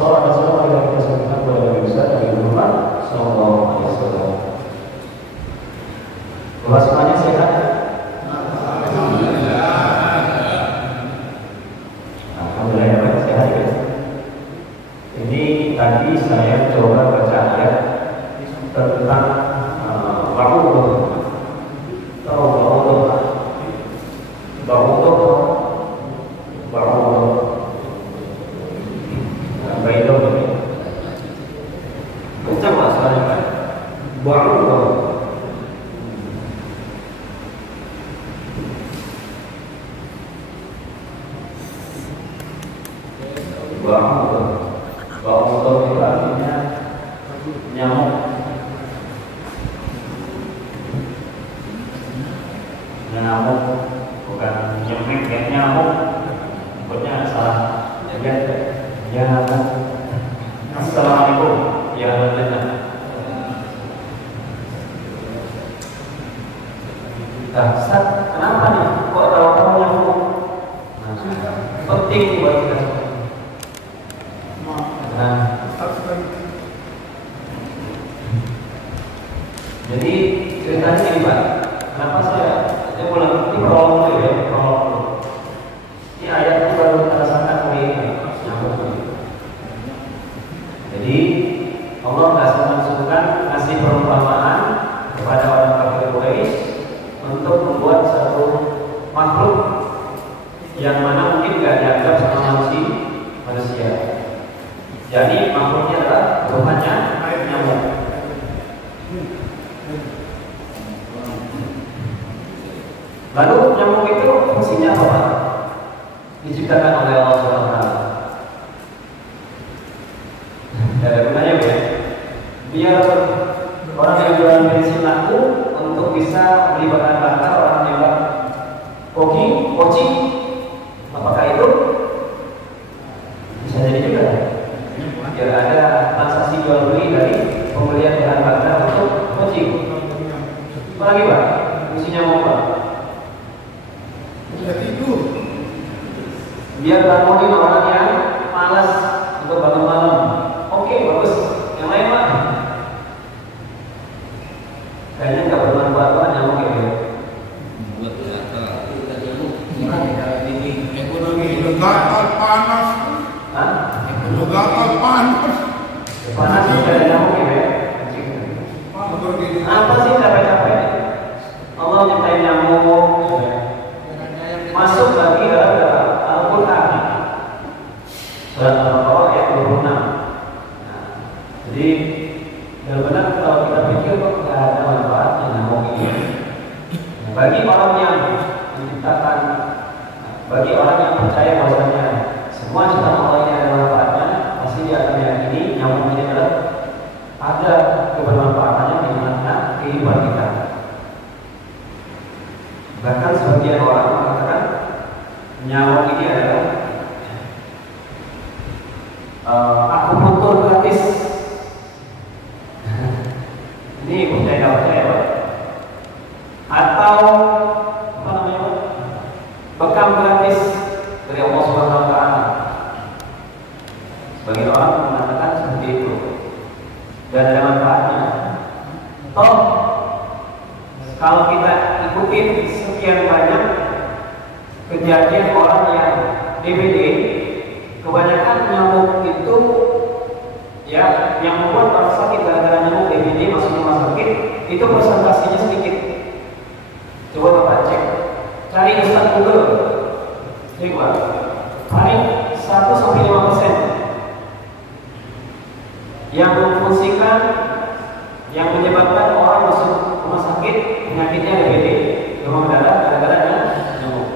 Salawat dan salam yang kita sampaikan kepada Nabi besar Nabi Muhammad Sallallahu Alaihi Wasallam. Bapak semuanya sehat? Alhamdulillah ya Pak, sehat ya. Ini tadi saya coba baca ayat tentang ba'udah. Tahu ba'udah? Ba'udah Baidah ini kencang lah suaranya kan. Ba'udah itu artinya nyamuk. Nyamuk bukan nyemik ya, nyamuk. Pokoknya salah. Ya, Assalamualaikum ya Allah. Nah, Ustaz, kenapa nih kok tahu nyamuk? Penting buat kita. Nah, jadi ceritanya ini Pak, kenapa saya mulai ini prolog dulu ya, prolog dulu. Ini ayatnya baru kita rasakan hari ini. Jadi Allah nggak mensuruhkan ngasih perumpamaan kepada orang kafir Quraisy untuk membuat satu makhluk yang mana mungkin nggak dianggap sama manusia. Jadi makhluknya adalah rupanya nyamuk. Lalu nyamuk itu fungsinya apa Pak? Diciptakan oleh Allah SWT. Ada gunanya ya, biar orang yang jualan bensin laku untuk bisa beli bahan bakar orang nembak poci, apakah itu bisa jadi juga? Biar ada transaksi jual beli dari pembelian bahan bakar untuk poci. Apa lagi Pak? Fungsinya mau Pak? Bisa tidur. Biar bangunin orang yang malas untuk bangun malam. Oke, bagus. Yang lain Pak? Kayaknya nggak bermanfaat banget nyamuk ya. Buat kita nyamuk. Ini Ekonomi gatal panas. Hah? Gatal panas. Panas juga ada nyamuk ya. Apa sih capek-capek? Allah nyiptain nyamuk. Masuk lagi dalam Al-Quran. Surat Al-Baqarah ayat 26. Jadi benar-benar kalau kita pikir kok nggak ada manfaatnya nyamuk ini. Bagi orang yang menciptakan, bagi orang yang percaya bahwasanya semua ciptaan Allah ini ada manfaatnya, pasti dia akan meyakini nyamuk ini adalah ada kebermanfaatannya di mana kehidupan kita. Bahkan sebagian orang mengatakan nyamuk ini adalah akupuntur gratis. Ini percaya Pak. Atau apa namanya Pak? Bekam gratis dari Allah Subhanahu Wa Taala. Sebagian orang mengatakan seperti itu. Dan ada manfaatnya. Toh kalau kita ikutin sekian banyak kejadian orang yang DBD, kebanyakan nyamuk itu ya yang membuat orang sakit gara-gara nyamuk DBD masuk rumah sakit itu persentasenya sedikit. Coba Bapak cek, cari Ustaz Google, coba paling 1-5% yang memfungsikan, yang menyebabkan orang masuk rumah sakit penyakitnya DBD, demam berdarah gara-gara nyamuk.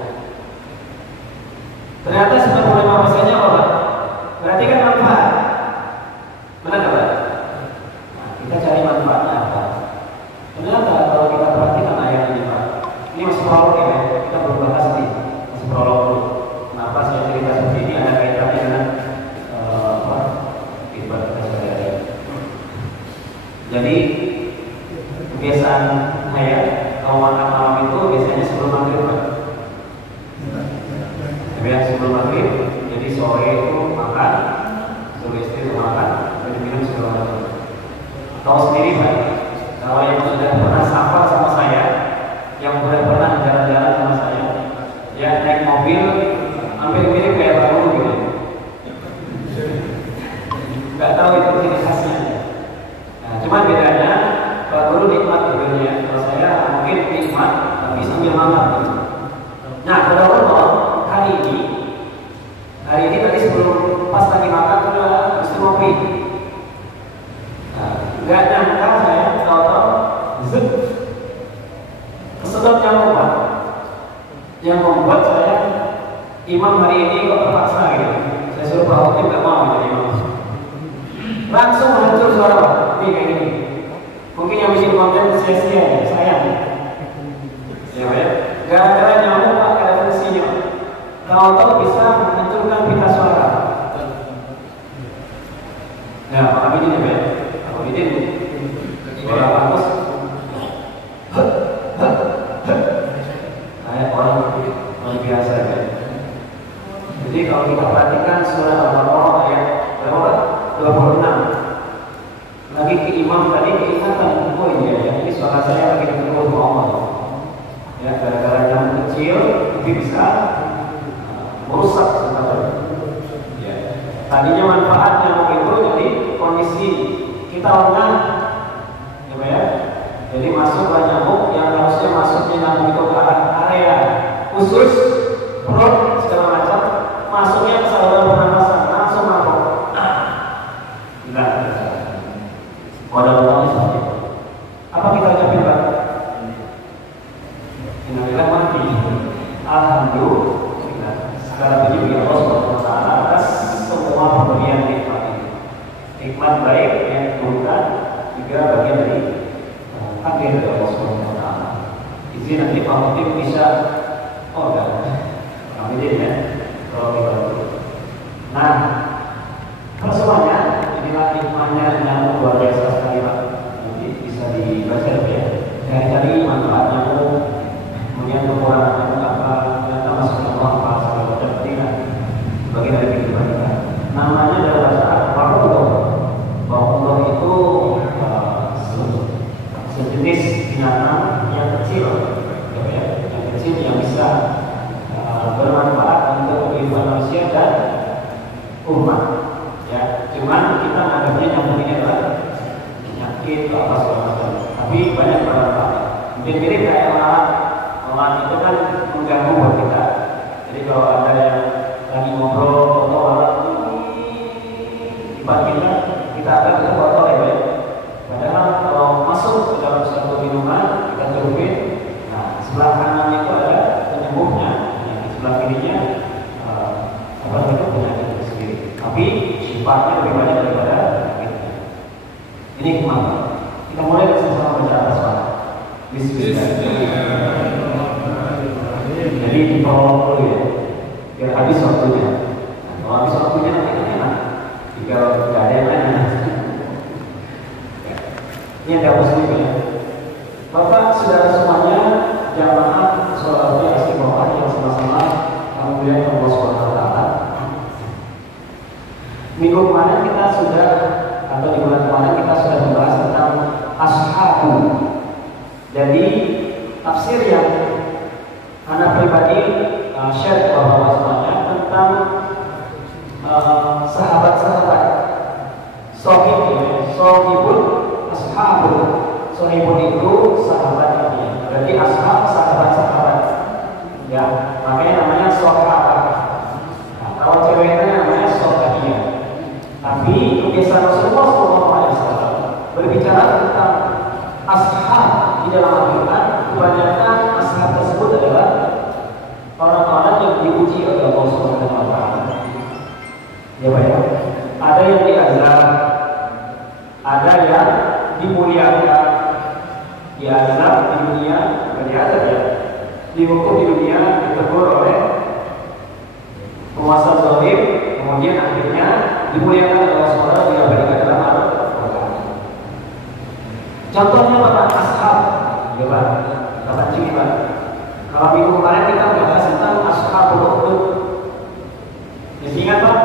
Ternyata 95%-nya apa? Berarti kan manfaat. Benar nggak Pak? Nah, kita cari manfaatnya apa? Ternyata kalau kita perhatikan ayat ini Pak, ini masih prolog ya, kita belum bahas nih, masih prolog dulu. Kenapa saya cerita seperti ini? Ada kaitannya dengan kehidupan kita sehari-hari. Jadi kebiasaan saya kalau makan malam itu biasanya sebelum maghrib Pak. Sebelum maghrib, jadi sore itu makan, suruh istirahat. Tahu sendiri Pak, kalau yang sudah pernah safar sama saya, yang sudah pernah jalan-jalan sama saya, ya naik mobil hampir mirip kayak Pak Guru gitu. Nggak tahu itu ciri khasnya. Nah, cuman bedanya Pak Guru nikmat mobilnya, kalau saya mungkin nikmat tapi sambil makan. Nah, kalau hari ini tadi sebelum pas lagi makan udah mesti ngopi. Nggak nyangka saya tahu-tahu kesedot nyamuk Pak, yang membuat saya imam hari ini kok terpaksa gitu. Saya suruh Pak Khotib nggak mau jadi imam. Langsung hancur suara Pak, ini kayak gini. Mungkin yang bikin konten sia-sia ya, sayang. Ya Pak ya, gara-gara nyamuk Pak ada fungsinya. Tahu-tahu bisa menghancurkan pita suara. Ya Pak Abidin ya Pak ya. Ini suara bagus, kayak orang biasa ya. Jadi kalau kita perhatikan surah Al-Baqarah ayat berapa? 26. Lagi ke imam tadi keingatan, oh iya ya, ini suara saya lagi ditegur Allah. Ya, gara-gara yang kecil tapi bisa merusak sebenarnya. Ya. Tadinya manfaatnya itu jadi kondisi kita lengah, ya, jadi masuklah nyamuk yang harusnya masuknya nyamuk itu ke area khusus perut segala macam, masuknya ke saluran pernapasan langsung masuk. Enggak, modal seperti itu. Apa kita ucapin Pak? Innalillahi wa inna ilaihi raji'un. Alhamdulillah. Segala puji bagi Allah Subhanahu wa taala atas semua pemberian nikmat ini. Nikmat baik yang bukan juga bagian dari takdir dari Allah Subhanahu wa taala. Izin nanti Pak Khotib bisa ambilin ya kalau dibantu. Nah, kalau semuanya inilah nikmatnya nyamuk luar biasa sekali Pak. Nanti bisa dibaca ya. Dari tadi manfaat nyamuk, kemudian kekurangan nyamuk apa, ternyata masuk Allah apa segala macam tidak bagian dari kehidupan kita. Namanya dalam bahasa Arab Baqarah itu sejenis binatang yang kecil, ya, yang kecil yang bisa bermanfaat untuk kehidupan manusia dan umat. Ya, cuman kita anggapnya nyamuk ini adalah penyakit atau apa segala macam, tapi banyak bermanfaat. Mungkin mirip kayak lalat itu kan mengganggu buat kita. Jadi kalau ada yang lagi ngobrol atau lalat di depan kita akan foto ya. Padahal kalau masuk ke dalam satu minuman kita curupin, nah sebelah kanannya itu ada penyembuhnya, yang di sebelah kirinya apa itu penyakit itu sendiri. Tapi sifatnya lebih banyak daripada penyakitnya. Ini kemana? Kita mulai bersama baca al-Fatihah. Bismillah. Jadi ditolong dulu ya, biar habis waktunya. Nah, kalau habis waktunya nanti kan enak. Jika tidak ada yang lain. Ini ada muslim ya. Bapak saudara semuanya, jamaah sholatnya istiqomah yang sama-sama alhamdulillah Allah Subhanahu wa taala. Minggu kemarin kita sudah, atau di bulan kemarin kita sudah membahas tentang ashabu. Jadi tafsir yang anak pribadi share ke bawah semuanya tentang sahabat-sahabat sohibun ashabun. Sohibun itu sahabatnya, berarti ashab sahabat-sahabat ya, makanya namanya sahabat. Nah, kalau ceweknya namanya sahabiyah. Tapi kebiasaan Rasulullah SAW berbicara tentang ashab di dalam Al-Quran, kebanyakan ashab tersebut adalah orang-orang yang diuji oleh Allah Subhanahu wa taala. Ya Pak ya. Ada yang diazab, ada yang dimuliakan, diazab di dunia, bukan diazab ya, dihukum di dunia, ditegur oleh penguasa zalim, kemudian akhirnya dimuliakan oleh Allah Subhanahu wa taala dalam Al-Quran. Contohnya Bapak ashab, ya Pak, Bapak Cik Pak. Kalau minggu kemarin kita bahas tentang ashabul ukhdud. Masih ingat Pak?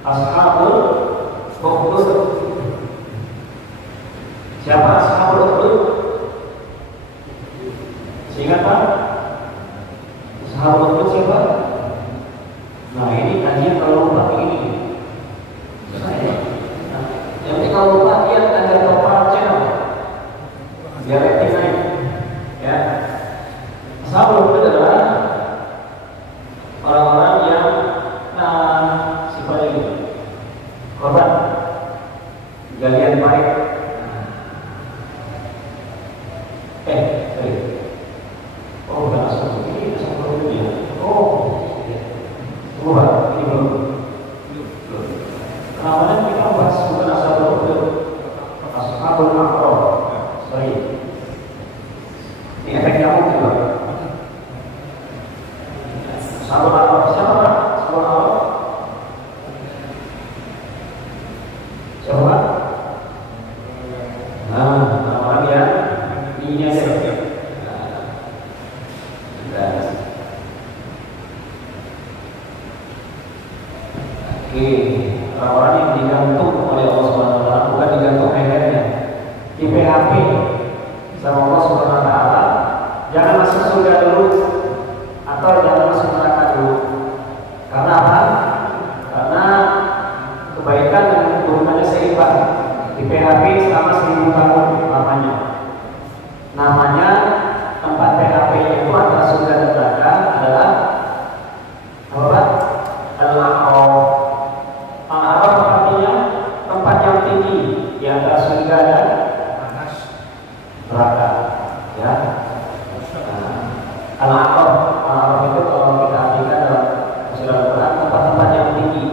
Ashabul ukhdud. Siapa Ashabul Ukhdud? Seingat Pak? Ashabul Ukhdud siapa? Nah ini kajian kalau lupa begini. Jadi kalau lupa dia ada top channel. Biar rating naik. Ya. Ashabul Ukhdud adalah orang-orang yang sifatnya ini korban galian baik. Sorry. Oh, bukan asal ini dia. Oh, tunggu Pak, ini belum. Namanya kita bahas bukan asal itu ashabul aqrab. Sorry. Ini efek nyamuk juga. Ashabul aqrab siapa Pak? Ashabul aqrab. Siapa? Orang yang ini aja. Orang-orang yang digantung oleh Allah Subhanahu wa taala, bukan digantung lehernya. Di PHP sama Allah Subhanahu wa taala, jangan masuk surga dulu atau jangan masuk neraka dulu. Karena apa? Karena kebaikan dan keburukannya seimbang. Di PHP selama 1000 tahun lamanya. Namanya tempat PHP itu antara surga dan neraka adalah apa? Al-Aqrab. Al-Aqrab artinya tempat yang tinggi di antara surga dan neraka. Ya. Al-Aqrab itu kalau kita artikan dalam tafsir Al-Quran tempat-tempat yang tinggi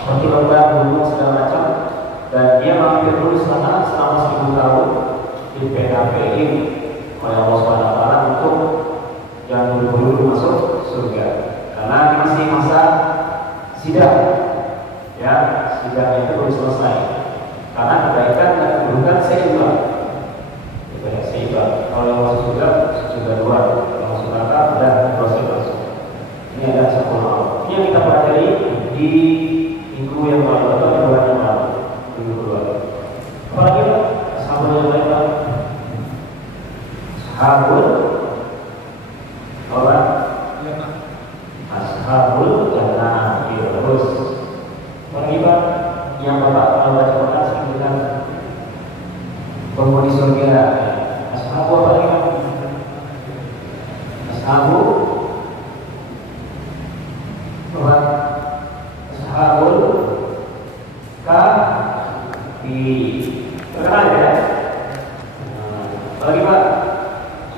seperti lembah, gunung segala macam, dan dia mampir dulu selama 1000 tahun di PHP-in oleh Allah Subhanahu wa taala untuk yang buru-buru masuk surga. Karena ini masih masa sidang. Ya, sidang itu belum selesai. Karena kebaikan dan keburukan seimbang. Seimbang. Kalau yang masuk surga sudah dua, kalau masuk neraka sudah proses masuk. Ini ada 10 hal. Ini yang kita pelajari di minggu yang lalu atau di bulan yang lalu. Minggu kedua. Apalagi Pak? Ashabul yang lain Pak? Ashabul orang Ashabul Jannah. Terus apalagi Pak? Yang Bapak kalau baca Quran sebutkan penghuni surga. Ashabu apa lagi Pak? Ashabu apa? Ashabul Kahfi. Terkenal ya? Apalagi Pak?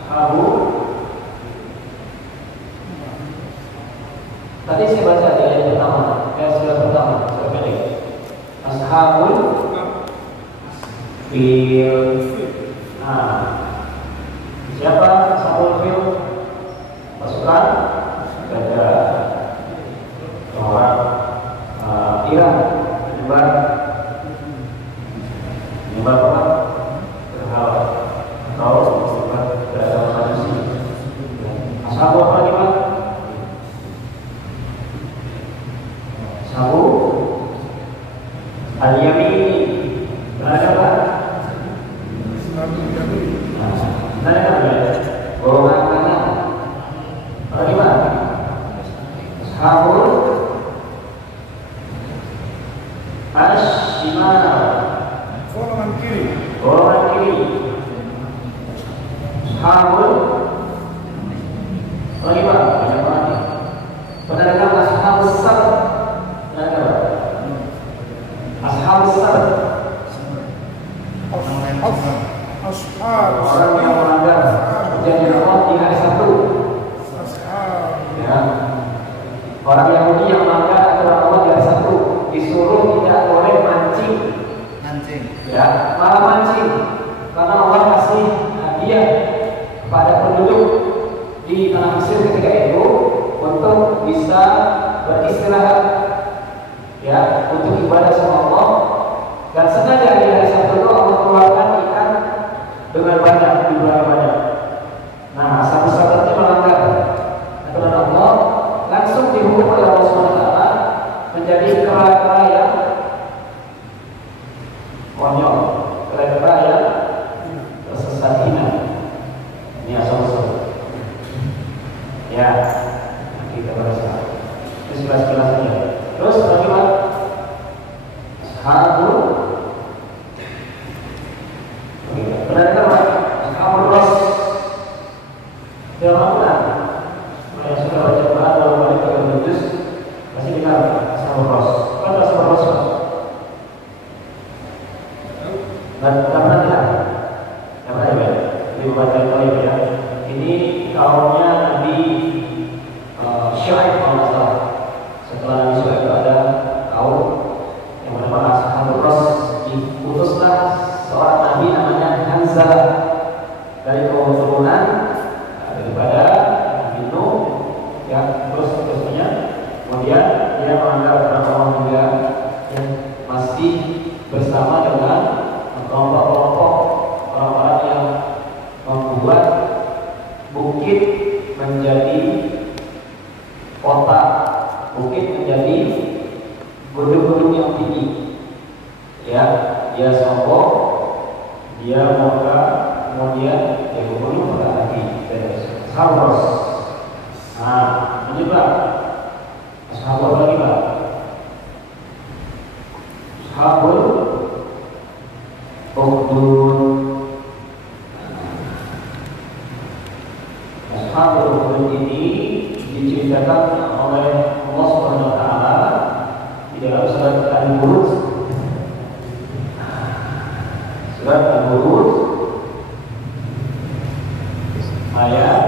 Ashabu. Tadi saya baca di ayat pertama, surat pertama, surat pendek. Ashabul Fil. Siapa Ashabul Fil? Pasukan gajah. Orang Iran menyebar apa? Berhala atau menyebar beragama manusia. Ashabu apa lagi Pak? Ashabu Al-Yamin. Berada Pak? Berada kan? Golongan kanan. Apa Pak? Ashabul Ashimal. Golongan kiri. Golongan kiri. Ashabul lagi Pak? Banyak banget. Pernah dengar Ashabul Sabt? Pernah dengar? Ashabul Sabt. Orang yang melanggar perjanjian Allah di hari Sabtu. Ya. Orang Yahudi yang melanggar aturan Allah di hari Sabtu disuruh tidak boleh mancing. Ya, malah mancing. Karena Allah kasih hadiah kepada penduduk di tanah Mesir ketika itu untuk bisa beristirahat, ya, untuk ibadah sama Allah. Dan sengaja di hari Sabtu itu Allah keluarkan ikan dengan banyak, jumlahnya banyak. Nah, satu-satunya melanggar aturan Allah, langsung dihukum oleh Allah SWT menjadi kera-kera yang konyol, kera-kera yang Ashabul benar kan Pak? Ashabul Ras dia mana? Saya sudah baca Quran dalam balik ke juz masih dengar Ashabul Ras. Apa Ashabul Ras? Dan karena dia apa ya? Dibaca itu ya. Ini kaumnya Nabi Syuaib kalau nggak salah. Setelah Nabi Syuaib ada kaum yang bernama Ashabul Ras, diutuslah seorang nabi namanya Hanzalah dari kaum turunan daripada Nabi Nuh ya, terusnya kemudian dia melanggar beberapa juga yang masih bersama dengan kelompok-kelompok orang-orang yang membuat bukit menjadi kota, bukit menjadi gedung-gedung yang tinggi. Ya, dia sombong, dia mogah, kemudian dia gubernur lagi. Ashabul. Nah, ini Pak. Ashabul lagi Pak. Ashabul Ukhdud. Ashabul Ukhdud ini diceritakan oleh Allah Subhanahu wa taala di dalam surat Al-Buruj. Surat Al-Buruj ayat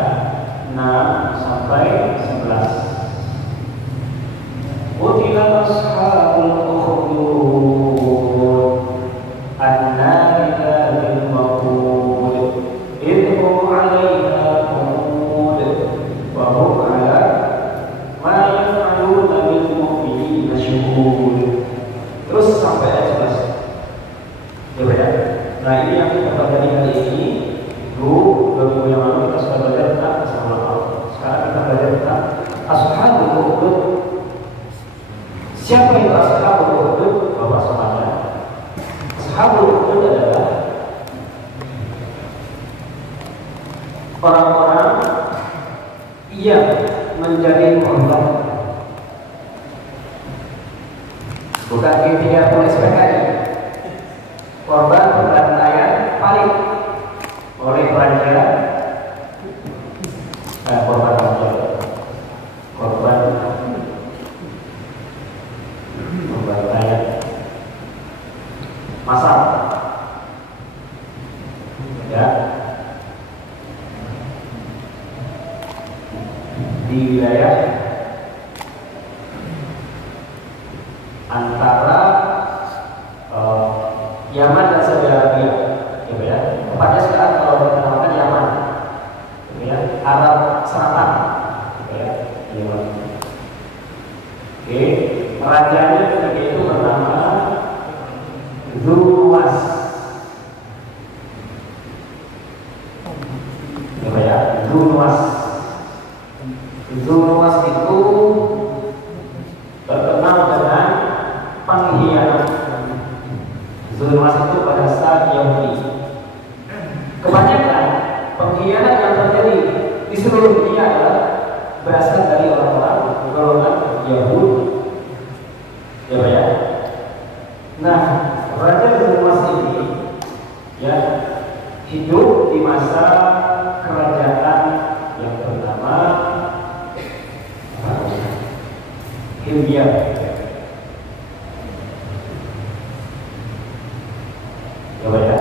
6 sampai 11. Qutila ashabul ukhdud annari dzatil waqud idh hum 'alaiha qu'ud wa hum 'ala ma yaf'aluna bil mu'minina syuhud. Terus sampai ayat 11. Ya beda. Nah ini yang kita pelajari hari ini. Dulu 2 minggu yang lalu kita sudah belajar tentang Ashabul Ukhdud. Sekarang kita belajar tentang Ashabul Ukhdud. Siapa itu Ashabul Ukhdud? Bapak semuanya. Ashabul Ukhdud adalah orang-orang yang menjadi korban, bukan intinya polis PKI, korban pembantaian paling oleh raja, korban raja, korban pembantaian massal, ya, di wilayah antara Yaman dan Saudi Arabia, gitu ya. Tepatnya sekarang kalau kita namakan Yaman, gitu ya, Arab Selatan, gitu ya, Yaman. Oke, rajanya ketika itu bernama Dzulnuwas, gitu ya, Dzulnuwas. Dzulnuwas itu terkenal dengan pengkhianat. Dzulnuwas itu pada saat Yahudi. Kebanyakan pengkhianat yang terjadi di seluruh dunia adalah berasal dari orang-orang golongan Yahudi. Ya Pak ya. Nah, Raja Dzulnuwas ini ya hidup di masa kerajaan yang bernama Hilkiah. Ya Pak ya.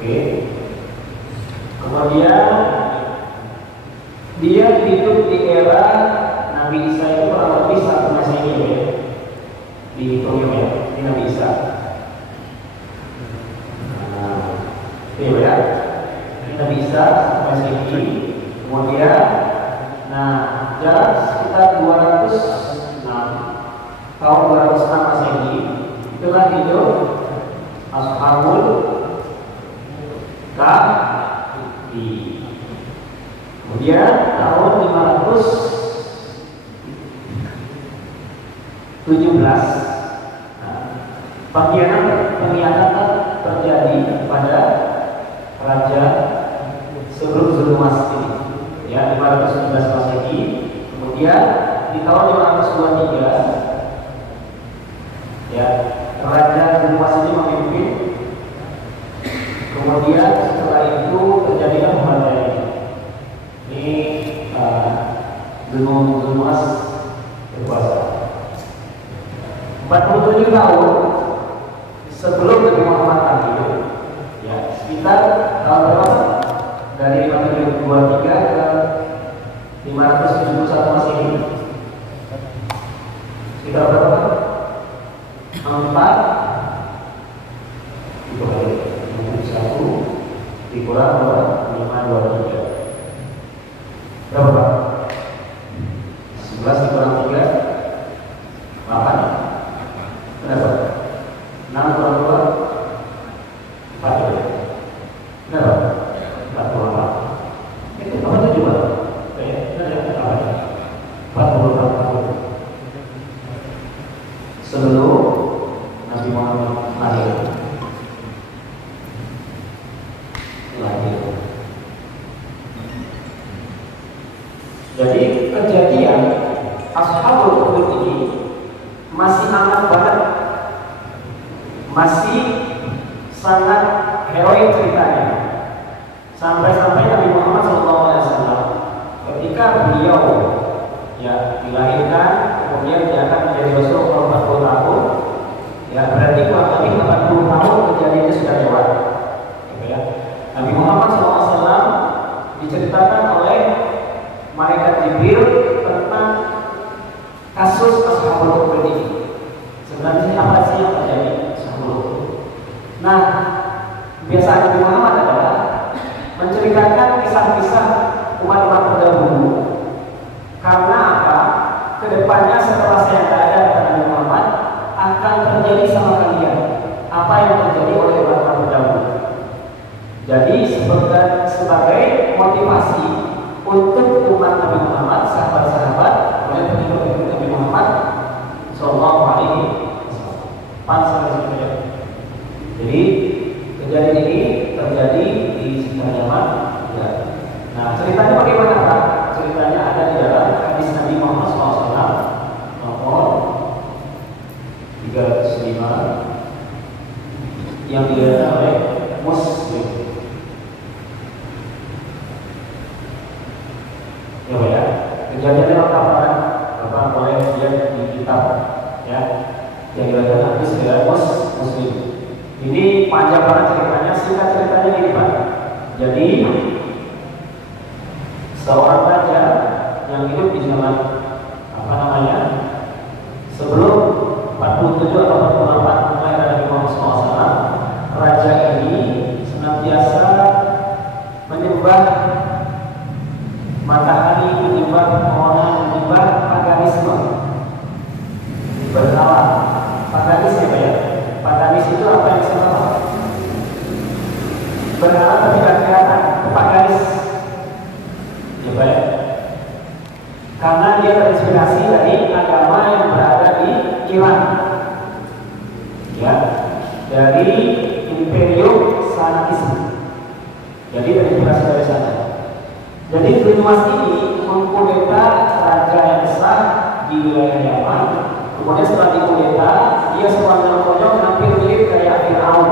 Oke. Kemudian dia hidup di era Nabi Isa itu kurang lebih 1 Masehi ya. Dihitung ya, di Nabi Isa. Nah, ya Pak ya. Di Nabi Isa 1 Masehi. Kemudian jarak sekitar 206 tahun 206 Masehi itulah hidup Ashabul Kahfi. Kemudian tahun 517 pengkhianatan terjadi pada raja sebelum Dzulnuwas ini, ya 519 Masehi. Kemudian di tahun 523 47 tahun sebelum Nabi Muhammad lahir, ya sekitar tahun berapa? Dari 523 ke 571 Masehi. Sekitar berapa? 4 dikurangi 1 dikurang 2 523 berapa Pak? 11 dikurang 3 8. Berapa? 6 kurang 2 4 ya? Berapa? 48. Itu apa itu juga? Ya, apa? 44 tahun sebelum Nabi Muhammad lahir. Jadi kejadian Ashabul Ukhdud ini masih hangat banget, masih sangat heroik ceritanya. Sampai-sampai Nabi Muhammad SAW ketika beliau ya dilahirkan, kemudian dia akan menjadi Rasul 40 tahun, ya berarti kurang lebih 40 tahun kejadiannya sudah lewat. Gitu ya. Nabi Muhammad SAW diceritakan oleh malaikat Jibril tentang kasus Ashabul Ukhdud ini. Sebenarnya apa sih yang terjadi Ashabul Ukhdud? Nah, kebiasaan Nabi Muhammad adalah menceritakan kisah-kisah umat-umat terdahulu. Karena apa? Kedepannya setelah saya tidak ada kata Nabi Muhammad akan terjadi sama kalian apa yang terjadi oleh umat-umat terdahulu. Jadi sebagai motivasi untuk umat Nabi Muhammad, sahabat-sahabat, oleh pengikut Nabi Muhammad Sallallahu Alaihi Wasallam. Jadi kejadian ini terjadi di sekitar zaman. Ya. Nah ceritanya bagaimana Pak? Ceritanya ada di dalam hadis Nabi Muhammad SAW nomor 305 yang diriwayatkan oleh Muslim. Ya, kejadiannya lengkap kan? Bapak boleh lihat di kitab ya yang diriwayatkan hadis dari Muslim. Ini panjang banget ceritanya, singkat ceritanya gini Pak. Jadi seorang raja yang hidup di zaman apa namanya sebelum 47 atau 48 mulai Nabi Muhammad SAW, raja ini senantiasa menyembah matahari, menyembah pepohonan, menyembah paganisme, berhala. Paganis ya, paganis itu apa yang disebut? Berhala tapi tidak kelihatan, paganis. Ya baik. Karena dia terinspirasi dari agama yang berada di Iran, ya, dari Imperium Sanatisme. Jadi terinspirasi dari sana. Jadi Dunuas ini mengkudeta raja yang besar di wilayah Yaman. Kemudian setelah dikudeta, dia seorang pojok hampir mirip kayak Fir'aun.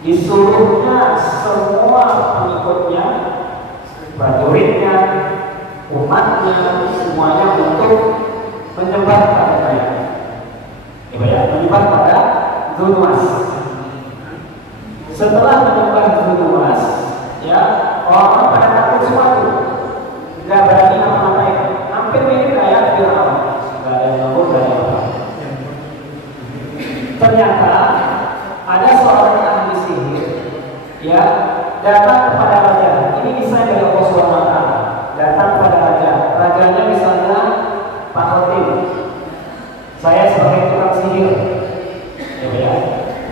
Disuruhnya semua pengikutnya, prajuritnya, umatnya, semuanya untuk menyembah pada saya. Ya, menyembah pada Dunuas. Setelah menyembah Dunuas, ya orang pada takut sesuatu, nggak berani apa-apain, hampir mirip kayak Fir'aun. Ternyata ada seorang ahli sihir, ya, datang kepada raja. Ini kisah dari Allah SWT. Datang kepada raja. Rajanya misalnya Pak Khotim. Saya sebagai tukang sihir, ya,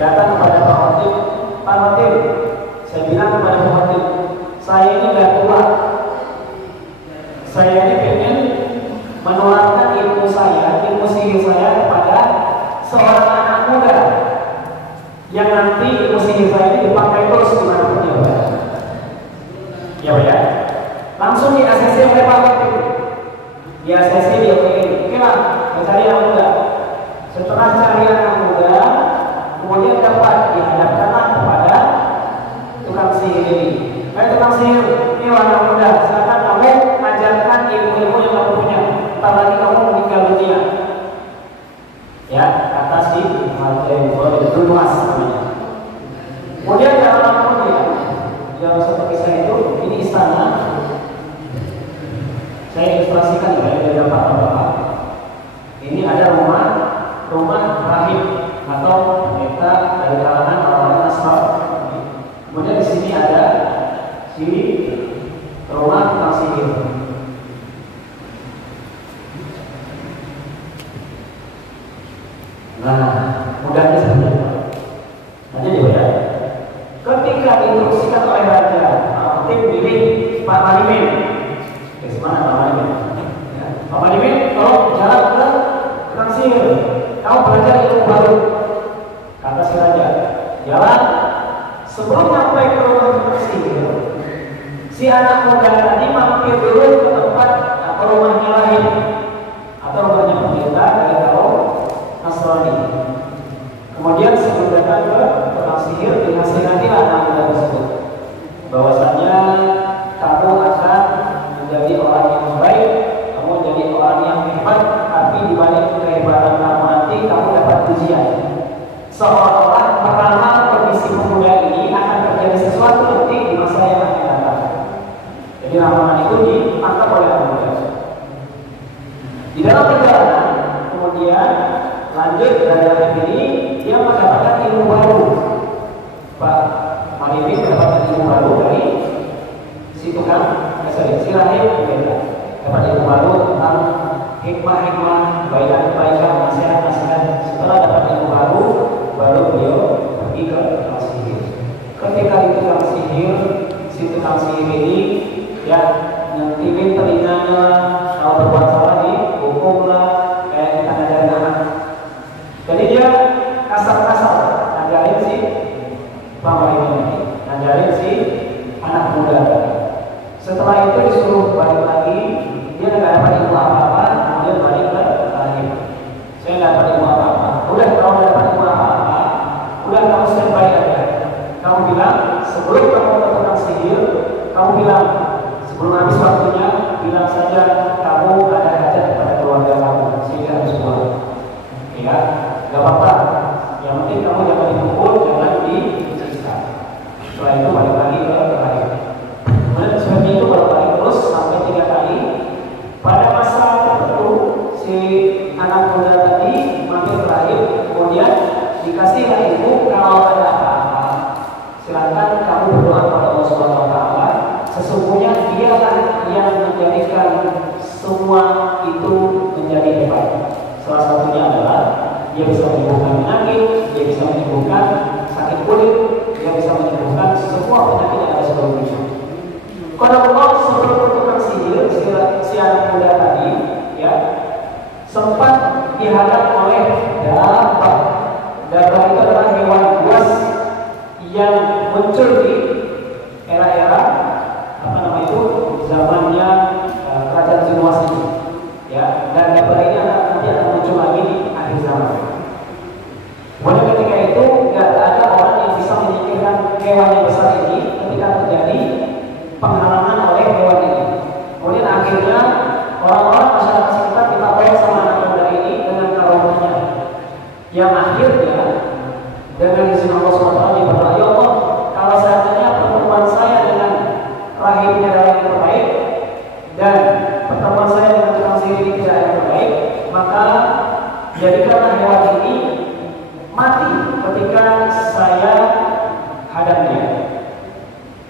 datang kepada Pak Khotim. Pak Khotim, saya bilang kepada Pak Khotim, saya ini udah tua. Saya ini pengen menularkan ilmu saya, ilmu sihir saya kepada seorang anak muda yang nanti ilmu sihir saya ini dipakai terus dimanapun dia berada. Ya. Langsung di ACC oleh Pak Khotim. Di ACC dia begini, oke lah, mencari anak muda. Setelah cari anak muda, kemudian dapat dihadapkanlah kepada tukang sihir ini. Tukang sihir, ini anak muda, silakan kamu ajarkan ilmu-ilmu yang kamu punya. Entar lagi kamu meninggal dunia. Ya, kata si Zunuwas namanya. Kemudian dalam kemudian yang satu kisah itu, ini istana. Saya ilustrasikan ya dari bapak-bapak. Ini ada rumah rahib atau mereka dari kalangan orang-orang Nasrani. Kemudian di sini ada si rumah tukang sihir. Nah, mudahnya seperti apa? Nanti juga ya. Ketika diinstruksikan oleh raja, tim milik Pak Malimin. Mana Pak Malimin? Ya. Pak Malimin, tolong jalan ke tukang sihir. Kamu belajar ilmu baru. Kata si raja, jalan. Sebelum sampai ke rumah tukang sihir, si anak muda tadi mampir dulu ke tempat atau rumahnya lahir atau rumahnya pendeta dari kaum Nasrani. Kemudian sebelum datang ke tukang sihir, dinasihatilah anak muda tersebut bahwasanya kamu akan menjadi orang yang baik, kamu menjadi orang yang hebat, tapi di balik kehebatan kamu nanti kamu dapat ujian. Seolah-olah peranan kondisi pemuda ini akan terjadi sesuatu nanti di masa yang akan datang. Jadi ramalan itu ditangkap oleh anak muda. Di dalam perjalanan, kemudian lanjut dari rahib ini dia mendapatkan ilmu baru. Pak Malimin mendapatkan ilmu baru dari si tukang, si rahib dapat ilmu baru tentang hikmah-hikmah, kebaikan-kebaikan, nasihat-nasihat. Setelah dapat ilmu baru beliau pergi ke tukang sihir. Ketika di tukang sihir, si tukang sihir ini ya nyentilin telinganya, kalau berbuat salah dihukum lah, kayak kita ngajarin anak. Jadi dia kasar-kasar ngajarin si Pak Malimin ini, ngajarin si anak muda tadi. Setelah itu disuruh balik lagi, dia nggak dapat ilmu apa-apa, kemudian balik ke rahib. Saya nggak dapat ilmu apa-apa. Udah, kalau nggak dapat ilmu apa-apa, udah kamu standby aja. Kamu bilang sebelum kamu ke tukang sihir, kamu bilang sebelum habis waktunya, bilang saja kamu ada hajat pada keluarga kamu sehingga harus pulang. Ya, nggak apa-apa. Yang penting kamu jangan dipukul, jangan disiksa. Setelah itu balik lagi ke rahib. Kemudian seperti itu balik terus sampai 3 kali. Pada masa tertentu si anak muda tadi mampir ke rahib, kemudian dikasih ilmu kalau ada apa-apa silakan kamu berdoa kepada Allah Subhanahu Wa Taala. Sesungguhnya dialah yang menjadikan semua itu menjadi hebat. Salah satunya adalah dia bisa menyembuhkan penyakit, dia bisa menyembuhkan sakit kulit, dia bisa menyembuhkan semua penyakit yang ada sebelumnya. Kalau Allah sebelum tukang sihir, si anak muda tadi, ya, sempat dihadap oleh dabah. Dabah itu adalah hewan buas yang muncul di era-era apa namanya itu zamannya kerajaan Zunuwas ini, ya. Dan dabah ini nanti akan muncul lagi di akhir zaman. Kemudian ketika itu nggak ada orang yang bisa menyingkirkan hewan yang besar ini ketika terjadi penghalangan oleh hewan ini. Kemudian akhirnya orang-orang masyarakat sekitar kita bayar sama anak muda ini dengan karomahnya, yang akhirnya dengan izin Allah SWT berdoa, ya Allah, kalau seandainya pertemuan saya dengan rahibnya adalah yang terbaik dan pertemuan saya dengan tukang sihir ini tidak yang terbaik, maka jadikanlah hewan ini mati ketika saya hadapnya.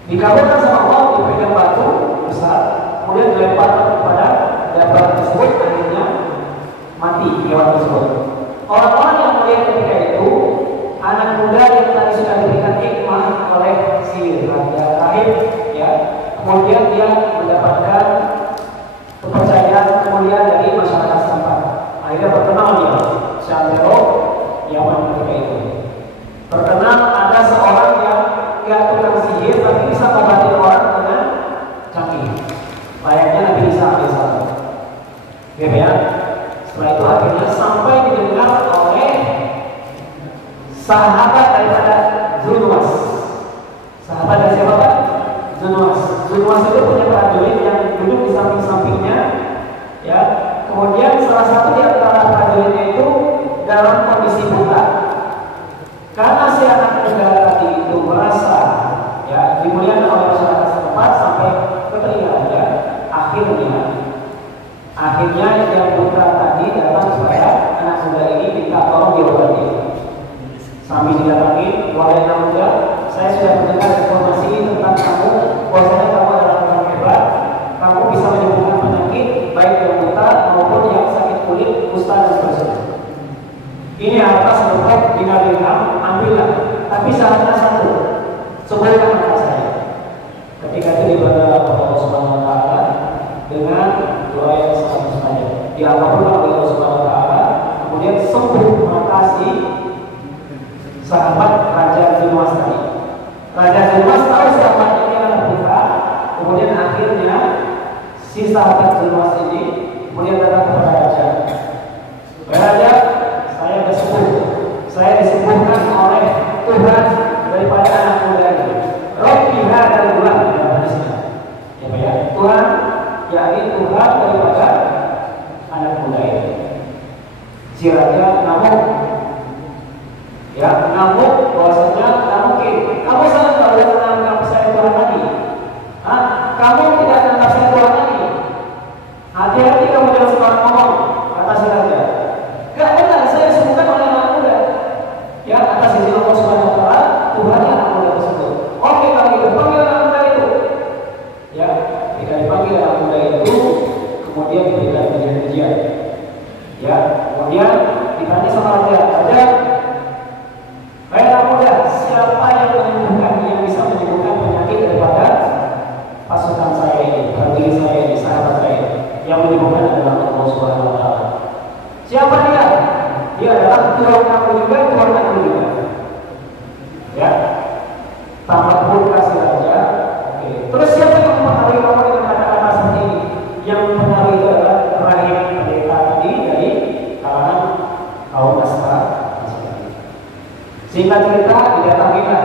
Dikabulkan sama Allah, dipegang batu besar, kemudian dilemparkan kepada dabah tersebut, akhirnya mati hewan tersebut. Orang-orang yang melihat ketika itu anak muda yang tadi sudah diberikan hikmah oleh si raja rahib, ya, kemudian dia mendapatkan kepercayaan kemuliaan dari masyarakat setempat. Akhirnya terkenal dia, Syantero Yaman ketika itu. Terkenal ada seorang yang nggak tukang sihir tapi bisa mengobati orang dengan canggih, layaknya Nabi Isa alaihissalam. Gitu ya. Setelah itu akhirnya sampai didengar oleh sahabat daripada Zunuwas. Sahabat dari siapa Pak? Zunuwas. Zunuwas itu punya prajurit yang duduk di samping-sampingnya, ya. Kemudian salah satu di antara prajuritnya itu dalam kondisi buta. Karena si anak muda tadi itu merasa ya dimuliakan oleh masyarakat setempat sampai keterlihatnya, akhirnya yang buta tadi datang supaya anak muda ini minta tolong diobati. Sambil didatangi, wahai anak muda, saya sudah mendengar informasi tentang kamu, bahwasanya kamu adalah orang hebat, kamu bisa menyembuhkan penyakit baik yang buta maupun yang sakit kulit, kusta dan seterusnya. Ini harta sebesar dinar dirham, ambillah. Tapi syaratnya satu, sembuhkan anak saya. Ketika itu dibawa Allah Subhanahu Wa Taala dengan doa yang sangat saja. Diapapun oleh Allah Subhanahu Wa Taala, kemudian sembuh mengatasi sahabat Raja Zulmas tadi. Raja Zulmas tahu sahabat ini adalah buta, kemudian akhirnya si sahabat Zulmas ini kemudian datang kepada Raja. Raja, saya bersembuh. Saya disembuhkan oleh Tuhan daripada anak muda ini. Rabbi hadzal ghulam, ya Tuhan, yakni Tuhan daripada anak muda ini. Si raja ngamuk, ya ngamuk bahwasanya tidak mungkin. Kamu salah kalau menganggap saya Tuhan lagi. Kamu tidak menganggap saya Tuhan lagi. Hati-hati kamu jangan sembarang ngomong, kata si raja. Gak benar, saya disebutkan oleh anak muda. Ya, atas izin Allah Subhanahu Wa Taala, Tuhan anak muda tersebut. Oke, kalau gitu panggil anak muda itu. Ya, jika dipanggil anak muda itu, kemudian diberikan ujian. Ya, kemudian ditanya sama raja, hai anak muda, siapa yang menyembuhkan, yang bisa menyembuhkan penyakit daripada pasukan saya ini, prajurit saya ini, sahabat saya ini? Yang menyembuhkan adalah Allah Subhanahu Wa Taala. Siapa dia? Dia adalah Tuhan aku juga, Tuhan aku juga. Ya, tambah pun kasih raja. Oke. Terus siapa yang mempengaruhi kamu dengan kata-kata seperti ini? Yang mempengaruhi itu adalah rahim pendeta tadi dari kalangan kaum Nasrani. Singkat cerita, didatangilah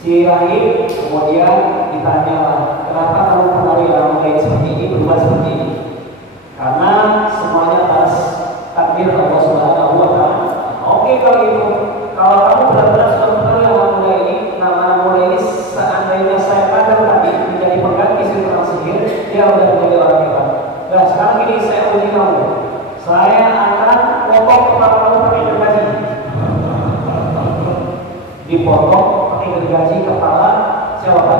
si rahim, kemudian ditanyalah, kenapa kamu mempengaruhi orang lain seperti ini, berubah seperti ini? Karena semuanya atas takdir Allah Subhanahu Wa Taala. Oke, kalau itu, kalau kamu benar-benar sudah mempengaruhi anak muda ini, nama anak muda ini seandainya saya kadang tadi menjadi pengganti si tukang sihir, dia sudah menjadi orang hebat. Nah, sekarang ini saya uji kamu. Saya akan potong kepala kamu pakai gergaji. Dipotong pakai gergaji kepala siapa?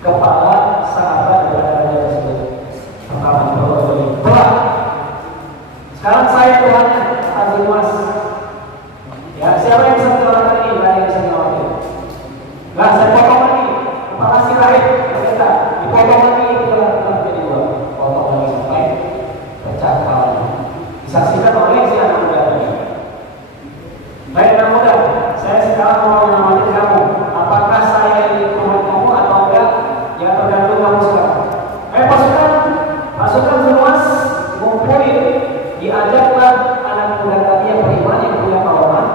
Kepala sahabat raja tersebut. Pertama, belah. Sekarang saya Tuhannya, Azulmas. Ya, siapa yang bisa menyelamatkan ini? Tidak ada yang bisa menyelamatkan. Nah, saya potong lagi kepala si rahib, ternyata dipotong lagi, belah jadi dua. Potong lagi sampai pecah kepala. Disaksikan oleh si anak muda tadi. Baik anak muda, saya sekarang mau menyelamatkan kamu. Apakah saya ini Tuhan kamu atau enggak? Ya tergantung kamu sekarang. Pasukan Zulmas ngumpulin, diajaklah anak muda tadi yang beriman, yang punya kawanan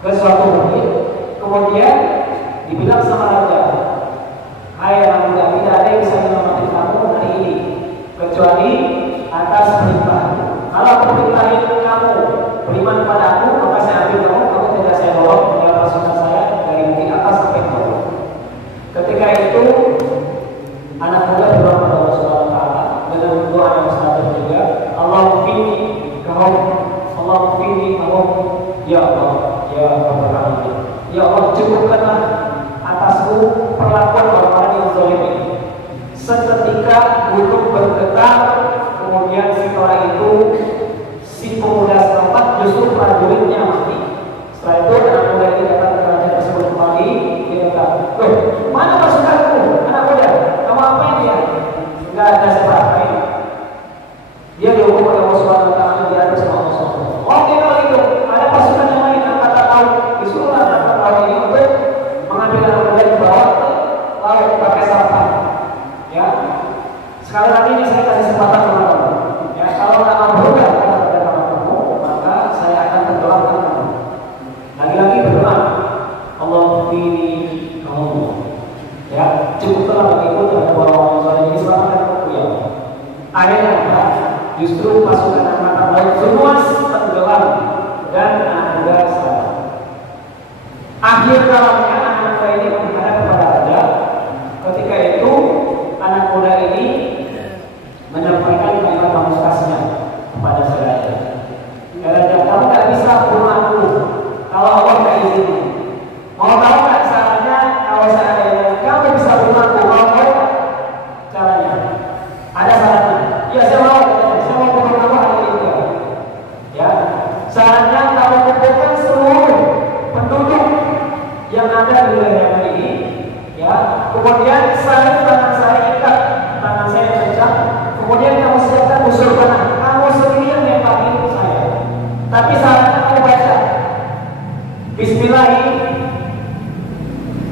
ke suatu bukit. Kemudian dibilang sama raja, hai anak muda, tidak ada yang bisa menyelamatkan kamu hari ini kecuali atas perintah. Kalau aku perintahin kamu beriman kepada aku, maka saya ambil kamu tidak saya bawa dengan pasukan saya dari bukit atas sampai ke bawah. Ketika itu anak muda berdoa kepada Allah Subhanahu Wa Taala dengan doa yang mustajab juga. Allahumma fini kahum, Allahumma fini kahum, ya Allah, ya Rabbul Alamin. Ya Allah, cukupkanlah atasku perlakuan orang-orang yang zalim ini. Seketika gunung bergetar, kemudian setelah itu si pemuda setempat justru prajuritnya mati. Setelah itu anak muda ini datang ke raja tersebut kembali. Dia kata, loh, mana pasukanku? Anak muda, kamu apain dia? Enggak ada siapa-siapa. Dia dihukum oleh Allah Subhanahu Wa Taala di atas Allah Subhanahu. Oke, kalau itu ada pasukan yang lain yang kata tahu, disuruhlah kata tahu ini untuk mengambil anak muda di bawah laut pakai sampah. Ya, sekali lagi ini saya kasih kesempatan kepada kamu. Ya, kalau nggak mau berubah kepada kamu, maka saya akan tenggelam Caranya kamu kumpulkan seluruh penduduk yang ada di wilayah ini, ya. Kemudian tangan saya ikat, tangan saya pecah. Kemudian kamu siapkan busur panah. Kamu sendiri yang nembakin saya. Tapi saatnya kamu baca Bismillahirrahmanirrahim.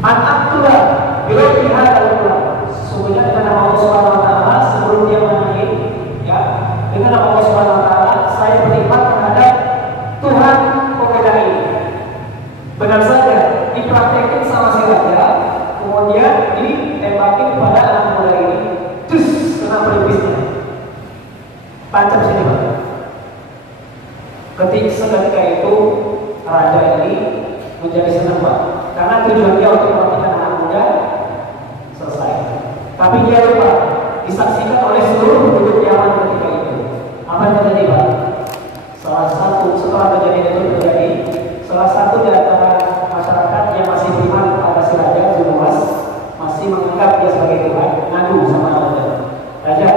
An-Abdullah bila pihak al-Quran. Sesungguhnya dengan nama Allah Subhanahu wa taala sebelum dia menangis, ya, dengan nama Allah Subhanahu wa taala saya beriman terhadap Tuhan pemuda ini. Benar saja dipraktekkan sama si raja, kemudian ditembakin pada anak muda ini, terus kena pelipisnya. Tancap sini Pak. Seketika itu raja ini menjadi senang Pak, karena tujuan dia untuk mematikan anak muda selesai. Tapi dia lupa disaksikan oleh seluruh penduduk Yaman ketika itu. Apa yang terjadi Pak? Salah satu setelah kejadian itu terjadi, salah satu di antara masyarakat yang masih beriman kepada si raja Zulmas masih menganggap dia sebagai Tuhan, ngadu sama raja. Raja,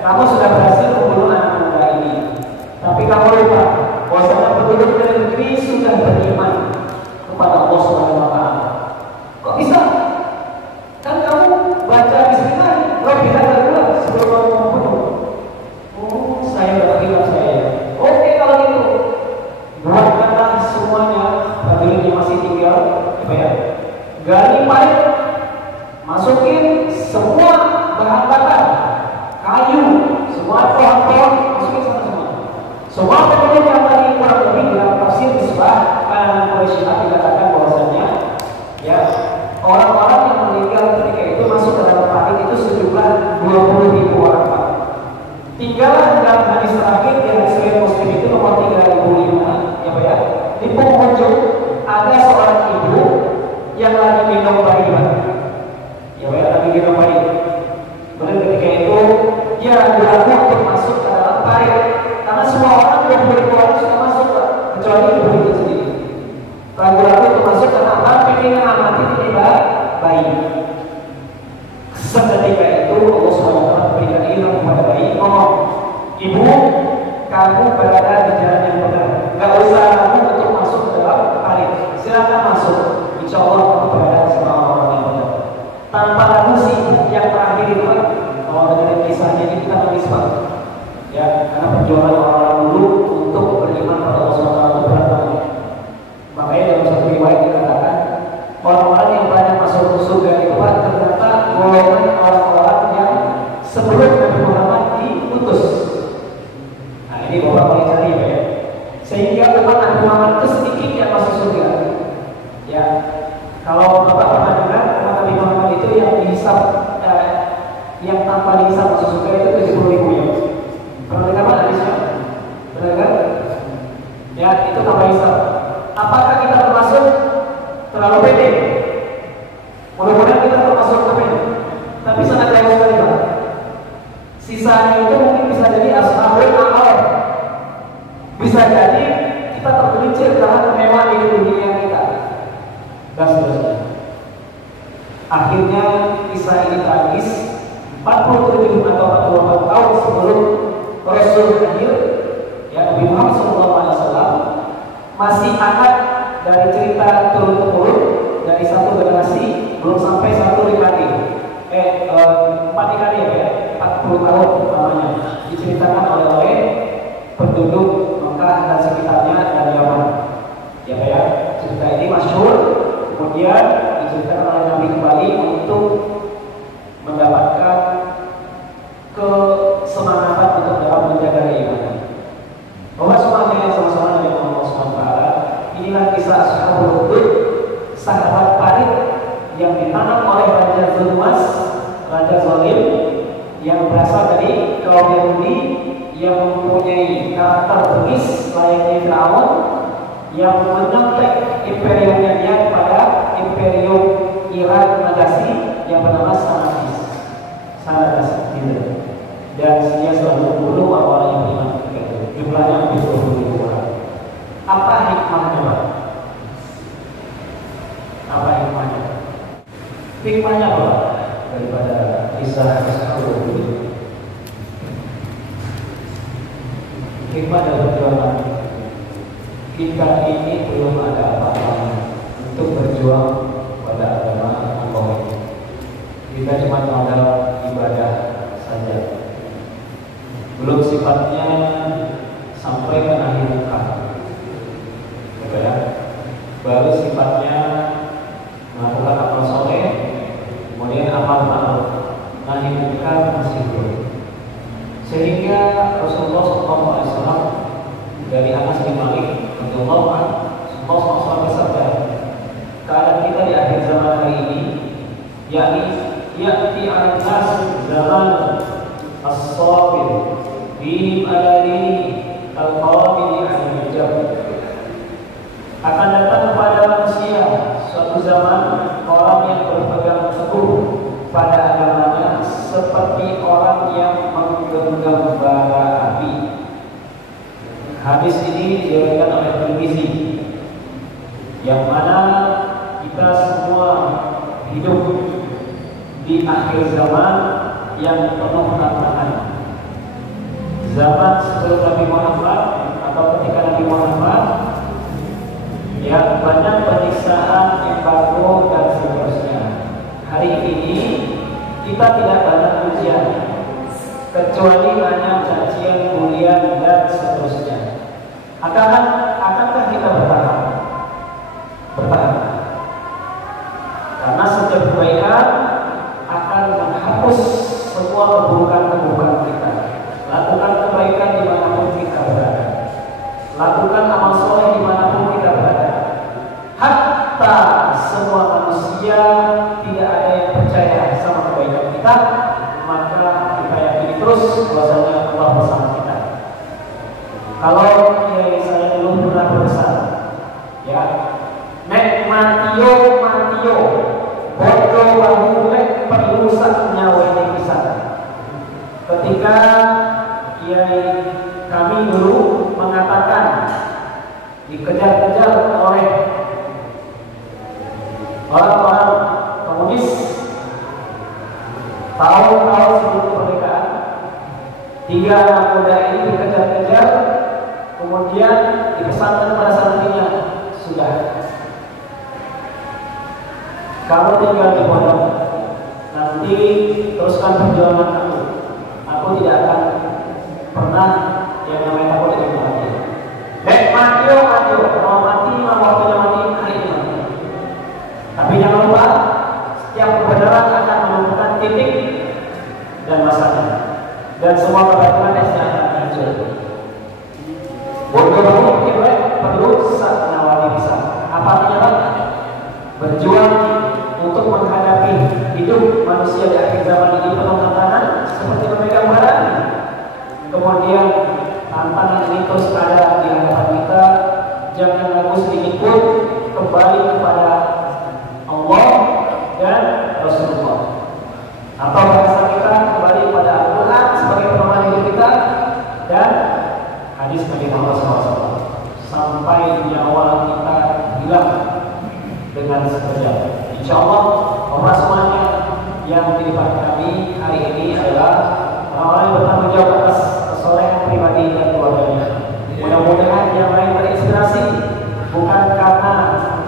kamu sudah berhasil membunuh anak muda ini, tapi kamu lupa bahwasanya penduduk dari negeri sudah beriman kepada Allah Subhanahu wa taala. Kok bisa? Kan kamu baca bismillah, Rabbil alamin sebelum kamu membunuh. Oh, saya udah bilang saya. Oke kalau gitu, buatkanlah semuanya prajurit yang masih tinggal, apa ya? Gali parit, masukin semua bahan bakar, kayu, semua pohon-pohon, masukin sana semua. Semua penduduk yang tadi kurang lebih dalam tafsir Misbah Quraisy dikatakan bahwasanya, ya, orang-orang yang meninggal ketika itu masuk ke dalam parit itu sejumlah 20.000 orang. Tinggallah dalam hadis terakhir yang Sahih Muslim itu nomor 3005, ya Pak ya. Di penghujung ada seorang ibu yang lagi minum bayi, Pak. Ya Pak ya, lagi minum bayi. Kemudian ketika itu dia ragu-ragu untuk masuk ke dalam parit karena semua orang 20.000 orang sudah masuk, Pak, kecuali ibu itu sendiri. Ragu-ragu untuk masuk karena apa? Pengen mengamati tiba bayi. Seketika itu Allah SWT berikan ilham kepada bayi, ngomong, ibu, kamu berada di jalan yang benar. Gak usah ragu untuk masuk ke dalam parit. Silakan masuk. Insya Allah kamu berada sama orang-orang yang benar. Tanpa ragu sih yang terakhir itu, kalau dengan kisahnya ini kita nangis Pak. Ya, karena perjuangan orang-orang dulu untuk beriman pada Allah SWT itu berat banget. Makanya dalam satu riwayat dikatakan orang-orang yang banyak masuk ke surga itu Pak, ternyata golongan orang-orang yang sebelum Nabi Muhammad diutus. Nah ini Bapak boleh cari ya, sehingga umat Nabi Muhammad itu sedikit yang masuk surga. Ya, kalau Bapak pernah dengar umat Nabi Muhammad itu yang dihisab, yang tanpa dihisab masuk surga itu 70.000 ya. Pernah dengar Pak hadisnya? Pernah dengar? Ya, itu tanpa hisab. Apakah kita termasuk terlalu pede? Mudah-mudahan kita termasuk pede, tapi sangat jauh sekali Pak. Sisanya itu mungkin bisa jadi ashabul a'raf. Bisa jadi kita tergelincir karena kemewahan di dunia kita. Dan seterusnya. Akhirnya kisah ini tragis. 47 atau 44 tahun sebelum Rasul hadir, ya, Nabi Muhammad SAW masih anak dari cerita turun-temurun dari satu generasi, belum sampai satu dekade, 4 dekade ya, 40 tahun namanya, diceritakan oleh penduduk Mekah dan sekitarnya dan Yaman. Ya Pak ya, cerita ini masyhur, kemudian diceritakan oleh Nabi kembali untuk mendapatkan kesemangatan untuk dalam menjaga keimanan. Bahwa semuanya yang sama-sama dengan Allah SWT, inilah kisah Ashabul Ukhdud, sahabat parit yang ditanam oleh Raja Zulmas, Raja Zalim, yang berasal dari kaum Yahudi yang mempunyai karakter bengis layaknya Fir'aun, yang menyontek imperiumnya dia kepada imperium Iran Najasyi yang bernama Sanadis. Dan dia selalu membunuh orang-orang yang beriman ketika itu. Jumlahnya hampir 20.000 orang. Apa hikmahnya Pak? Apa hikmahnya? Hikmahnya apa daripada kisah Ashabul Ukhdud? Hikmah dalam perjuangan. kita ini belum ada apa-apa untuk berjuang pada agama Allah ini. Kita cuma modal ibadah saja, belum sifatnya sampai ke akhir muka, ya. Baru sifatnya melakukan amal soleh, kemudian amal ma'ruf, nahi munkar masih belum. Sehingga Rasulullah SAW dari Anas bin Malik radhiyallahu anhu bersabda, keadaan kita di akhir zaman hari ini, yakni ya'ti al-nas zaman as-sabir bihim ala dini al-qabili al-hijab. Akan datang kepada manusia suatu zaman orang yang berpegang teguh pada agamanya seperti orang yang menggenggam bara api. Hadis ini diriwayatkan oleh Tirmizi, yang mana kita semua hidup di akhir zaman yang penuh tantangan. Zaman sebelum Nabi Muhammad atau ketika Nabi Muhammad, ya, banyak penyiksaan, embargo dan seterusnya. Hari ini kita tidak banyak ujian, kecuali hanya cacian, bulian dan seterusnya. Akankah kita bertahan? Bertahan. Karena setiap kebaikan akan menghapus semua keburukan-keburukan kita. Lakukan kebaikan dimanapun kita berada. Lakukan amal soleh dimanapun kita berada. Hatta semua manusia tidak ada yang percaya sama kebaikan kita, maka kita yakini terus bahwasanya Allah bersama kita. Kalau saya dulu pernah berpesan, ya, nek matio bodo bahulek perusak nyawa ini bisa. Ketika kiai kami dulu mengatakan dikejar-kejar oleh orang-orang komunis tahun-tahun sebelum kemerdekaan, 3 anak muda ini dikejar-kejar, kemudian dipesankan pada santrinya, sudah, kamu tinggal di pondok, nanti teruskan perjuangan kamu. Aku tidak akan pernah yang namanya takut dari mati. Matio, kalau mati memang waktunya mati, hari ini mati. Tapi jangan lupa, setiap kebenaran akan menemukan titik dan masanya, dan semua kebaikan pasti akan muncul. Bodoh kita perlu saat nawati bisa. Apa artinya Pak? Berjuang untuk menghadapi hidup manusia di akhir zaman ini penuh tantangan seperti memegang bara. Kemudian tantangan ini terus ada di hadapan kita. Jangan ragu sedikit pun kembali kepada Allah dan Rasulullah. Atau bahasa kita kembali kepada Al-Quran sebagai pedoman hidup kita dan hadis Nabi Muhammad SAW, sampai nyawa kita hilang dengan sekejap. Insya Allah, semuanya yang dilihat kami hari ini adalah orang-orang yang bertanggung jawab atas kesolehan pribadi dan keluarganya. Mudah-mudahan yang lain terinspirasi, bukan karena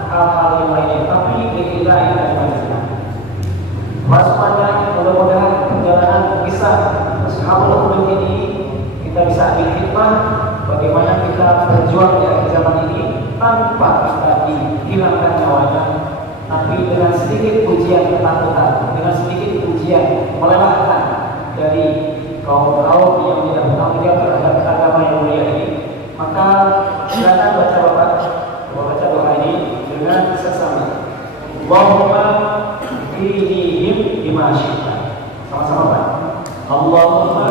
hal-hal yang lainnya, tapi lillahi ta'ala. Semuanya, mudah-mudahan perjalanan kisah Ashabul Ukhdud ini kita bisa ambil hikmah bagaimana kita berjuang di akhir zaman ini tanpa kita dihilangkan nyawanya, tapi dengan sedikit ujian ketakutan, dengan sedikit ujian melelahkan dari kaum-kaum yang tidak bertanggung jawab terhadap agama yang mulia ini. Maka silakan baca doa ini dengan sesama. Allahumma ikfinihim bima syi'ta. Sama-sama Pak. Allahumma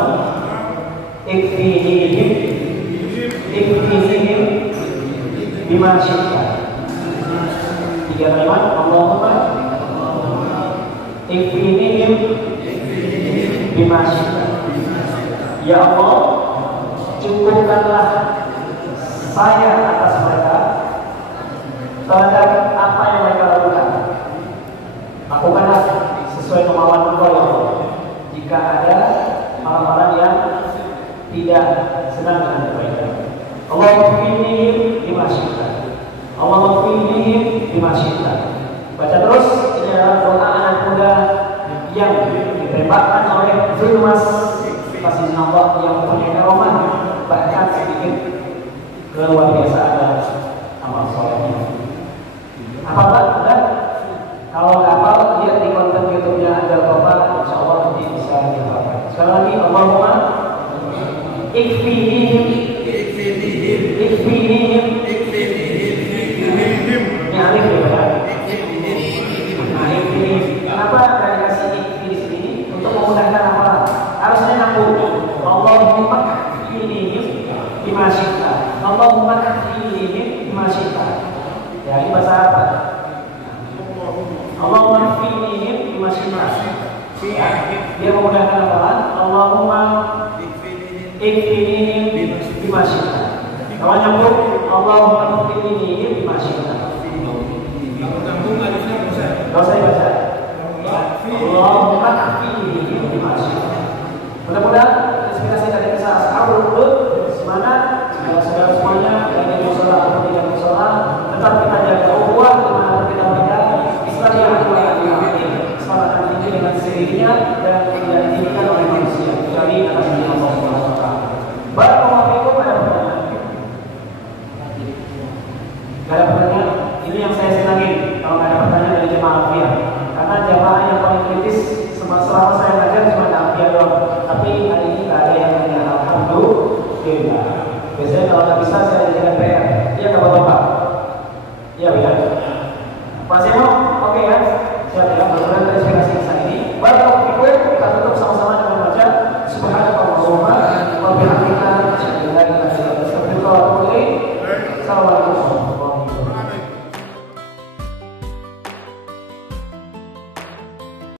ikfinihim bima syi'ta. 3 kalimat. Allahumma ikfinihim bima syi'ta. Ya Allah, cukupkanlah saya atas mereka terhadap apa yang mereka lakukan. Lakukanlah sesuai kemauan Engkau ya Allah. Jika ada orang-orang yang tidak senang dengan kebaikan, Allah ini dimasih. luar biasa ada amal solehnya. Apakah sudah? Kalau nggak hafal, lihat di konten YouTube-nya ada Bapak, insya Allah nanti bisa dihafalkan. Sekali lagi, Allahumma ikfinihim. Ini alif ya. Nah, ikfinihim. Kenapa ada dikasih ikfi di sini? Untuk memudahkan hafalan. Harusnya nyambung. Allahumma ikfinihim bima syi'ta. Allahumma ikfinihim bima syi'ta. Ya, ini bahasa apa? Allahumma ikfinihim bima syi'ta. Dia memudahkan hafalan. Allahumma ikfinihim bima syi'ta. Kalau nyambung, Allahumma ikfinihim bima syi'ta. Kalau tanggung alifnya bisa. Kalau saya baca, Allahumma ikfinihim bima syi'ta. Mudah-mudahan inspirasi dari kisah Ashabul Ukhdud semangat saudara semuanya yang di musola atau tidak musola tetap kita jaga ukhuwah dimana kita berikan Islam yang akurat Islam akan tinggi dengan sendirinya dan tidak ditinggikan oleh manusia kecuali atas izin Allah Subhanahu wa taala. Barakallahu fiikum. Ada pertanyaan? Gak ada pertanyaan? Ini yang saya senangin kalau nggak ada pertanyaan dari jemaah Alfiyah, karena jemaah yang paling kritis selama saya ngajar cuma Alfiyah doang. Tapi hari ini nggak ada yang nanya. Alhamdulillah. Biasanya kalau nggak bisa saya